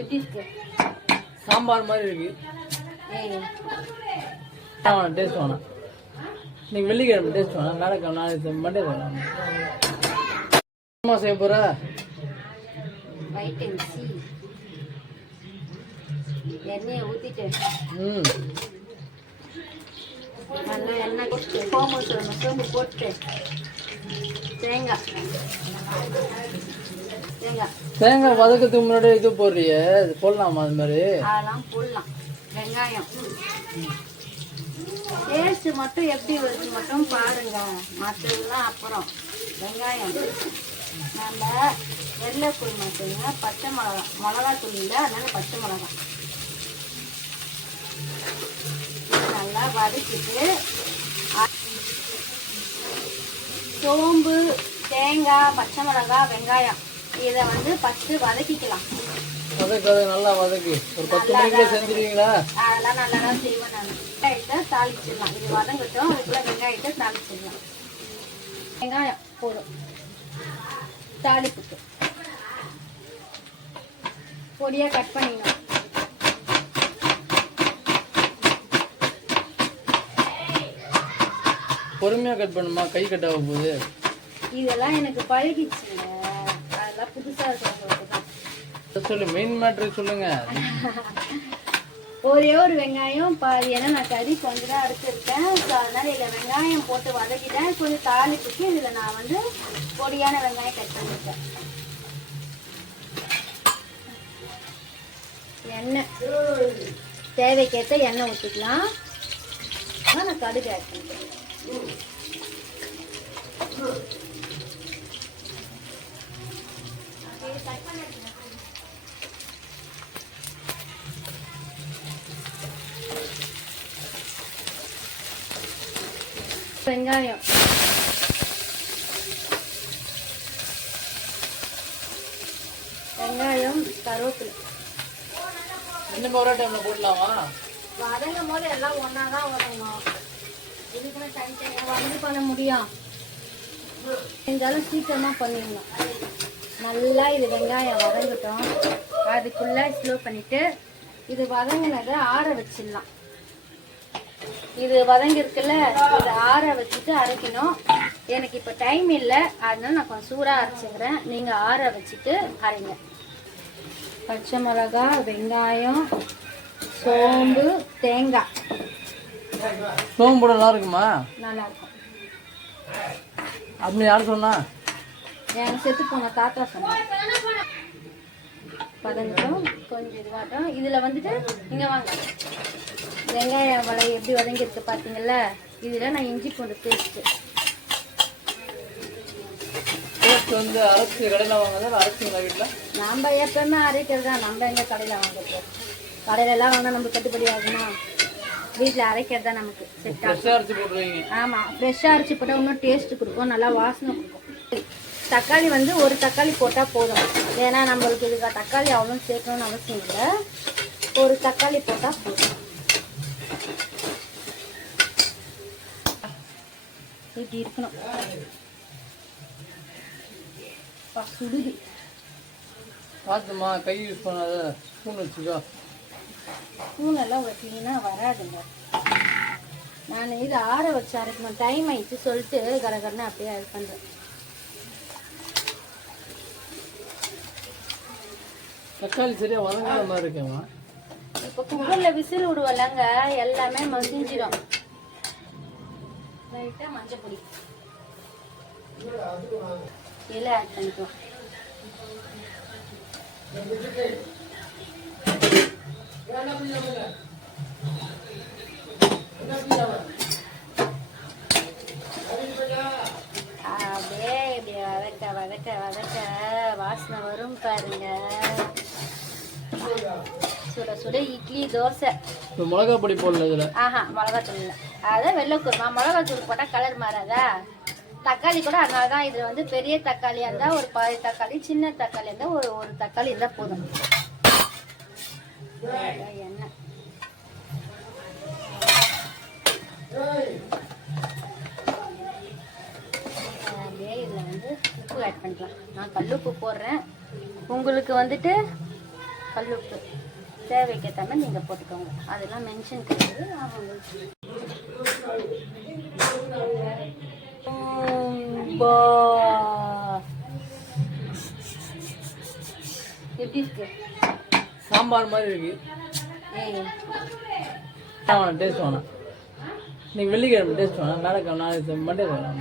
எப்படி இருக்கு? சாம்பார் மாதிரி இருக்கு. டேஸ்ட் வேணாம். இன்னைக்கு வெள்ளிக்கிழமை டேஸ்ட் வேணாம். நாளைக்கு நாளைக்கு மண்டே வேணாம். செய்ய போற வைட்டமின் சி எண்ணெயை ஊத்திட்டு நல்லா எண்ணெய் போட்டு சோம்பு போட்டு தேங்காய் வதக்கத்துக்கு முன்னாடி இது போடுறிய போடலாமா? அது மாதிரி அதெல்லாம் போடலாம். வெங்காயம் டேஸ்ட் மட்டும் எப்படி வருது மட்டும் பாருங்க, மற்றதெல்லாம் அப்புறம். வெங்காயம் நம்ம வெள்ளை தூள் மட்டுங்க, பச்சை மிளகா தூள் இல்லை, அதனால பச்சை மிளகா நல்லா வதக்கிட்டு சோம்பு, தேங்காய், பச்சை மிளகா, வெங்காயம் இதை வந்து ஃபஸ்ட்டு வதக்கிக்கலாம். நல்லா வதக்கி ஒரு 10 மணிக்கு செஞ்சிருவீங்களா? அதெல்லாம் நல்லா தான் செய்வேன் நான். வெங்காயத்தை தாளிச்சிடலாம். இது வதங்கட்டும், அதுக்குள்ள வெங்காயத்தை தாளிச்சிடலாம். வெங்காயம் போதும். தாளிப்புக்கு பொடியாக கட் பண்ணிடணும். பொறுமையா கட் பண்ணுமா? கை கட்டாக போகுது. இதெல்லாம் எனக்கு பழகிடுச்சுங்க, அதெல்லாம் புதுசா இருக்கிறவங்களுக்கு தான். சொல்லு, மெயின் மேட்ரு சொல்லுங்க. ஒரே ஒரு வெங்காயம் பாதி, ஏன்னா நான் கறி கொஞ்சம் தான் அறுத்துருக்கேன். ஸோ அதனால இதில் வெங்காயம் போட்டு வதக்கிட்டேன். கொஞ்சம் தாளிப்புக்கு இதில் நான் வந்து பொடியான வெங்காயம் கட் பண்ணிட்டேன். எண்ணெய் தேவைக்கேற்ற எண்ணெய் ஊற்றிக்கலாம். நான் கடுகு ஆட் பண்ணிக்கிறேன். வெங்காயம் கருவேப்பிலை இந்த ஒரு டைம்ல போடலாமா? வதங்கும் போது எல்லாம் ஒன்னா தான் வதங்கணும். இதுக்குன்னு தனித்தனியாக வதங்கி பண்ண முடியும். இருந்தாலும் சீக்கிரமா பண்ணிடணும். நல்லா இது வெங்காயம் வதங்கட்டும். அதுக்குள்ள ஸ்லோ பண்ணிட்டு இது வதங்கினதை ஆற வச்சிடலாம். இது வதங்கிருக்குல்ல, இதை ஆற வச்சுட்டு அரைக்கணும். எனக்கு இப்போ டைம் இல்லை, அதனால நான் கொஞ்சம் சூடாக அரைச்சிக்கிறேன். நீங்கள் ஆற வச்சுட்டு அரைங்க. பச்சை மிளகா, வெங்காயம், சோம்பு, தேங்காய். சோம்பு போட நல்லா இருக்குமா? நல்லா இருக்கும். அப்படி யார் சொன்னா? எனக்கு செத்து போன தாத்தா சொன்னாங்க. பதங்கட்டும், கொஞ்சம் இதுவாட்டும். இதில் வந்துட்டு நீங்கள் வாங்க, வெங்காயம் வலை எப்படி வதங்கிருக்கு பார்த்தீங்கல்ல. இதில் நான் இஞ்சி பூண்டு பேஸ்ட்டு வந்து அரைச்சி கடையில் வாங்குறதா அரைச்சிங்களா வீட்டில்? நம்ம எப்பவுமே அரைக்கிறது தான். நம்ம எங்கே கடையில் வாங்குறது? கடையிலலாம் வாங்கினா நமக்கு கட்டுப்படி ஆகுமா? வீட்டில் அரைக்கிறது தான் நமக்கு செட் ஆகும். அரைச்சி போட்டுருவீங்க? ஆமாம், ஃப்ரெஷ்ஷாக அரைச்சி போட்டால் இன்னும் டேஸ்ட்டு கொடுக்கும், நல்லா வாசனை கொடுக்கும். தக்காளி வந்து ஒரு தக்காளி போட்டால் போதும். ஏன்னா நம்மளுக்கு இதுக்கு தக்காளி அவ்வளோ சேர்க்கணும்னு அவசியம் இல்லை. ஒரு தக்காளி போட்டால் போதும். இப்படி இருக்கணும். சுடுது, பார்த்துமா, கை யூஸ் பண்ணாத, ஸ்பூன் வச்சுக்கோ. ஸ்பூன் எல்லாம் வச்சிங்கன்னா வராதுங்க. நான் இது ஆற வச்சு அரைக்கணும். டைம் ஆயிடுச்சு சொல்லிட்டு கடகடன்னு அப்படியே இது பண்ணுறேன். தக்காளி சரியா வதங்காத மாதிரி இருக்கேம்மா. இப்போ குக்கரில் விசில் விடுவலங்க, எல்லாமே மசிஞ்சிடும். லைட்டாக மஞ்சள் பொடி இதில் ஆட் பண்ணிக்குவோம். அப்படியே இப்படி வதக்க வதக்க வதக்க வாசனை வரும் பாருங்க. சுட சுட இட்லி, தோசை. மிளகா பொடி போடல இதுல? ஆஹா, மிளகா தூள் இல்லை. அதான் வெள்ளை குருமா. மிளகா தூள் போட்டால் கலர் மாறாதா? தக்காளி கூட அதனால தான். இதில் வந்து பெரிய தக்காளியாக இருந்தால் ஒரு பாதி தக்காளி, சின்ன தக்காளி இருந்தால் ஒரு தக்காளி இருந்தால் போதும். எண்ணெய் அப்படியே இதில் வந்து உப்பு ஆட் பண்ணிக்கலாம். நான் கல்லுப்பு போடுறேன். உங்களுக்கு வந்துட்டு கல்லுப்பு தேவைக்கு ஏற்ற மாதிரி நீங்கள் போட்டுக்கோங்க. அதெல்லாம் மென்ஷன் கிடையாது. எப்படி இருக்கு? சாம்பார் மாதிரி இருக்கு. டேஸ்ட் வேணாம். இன்னைக்கு வெள்ளிக்கிழமை டேஸ்ட் வேணாம். நாளைக்கு மண்டே வேணாம்.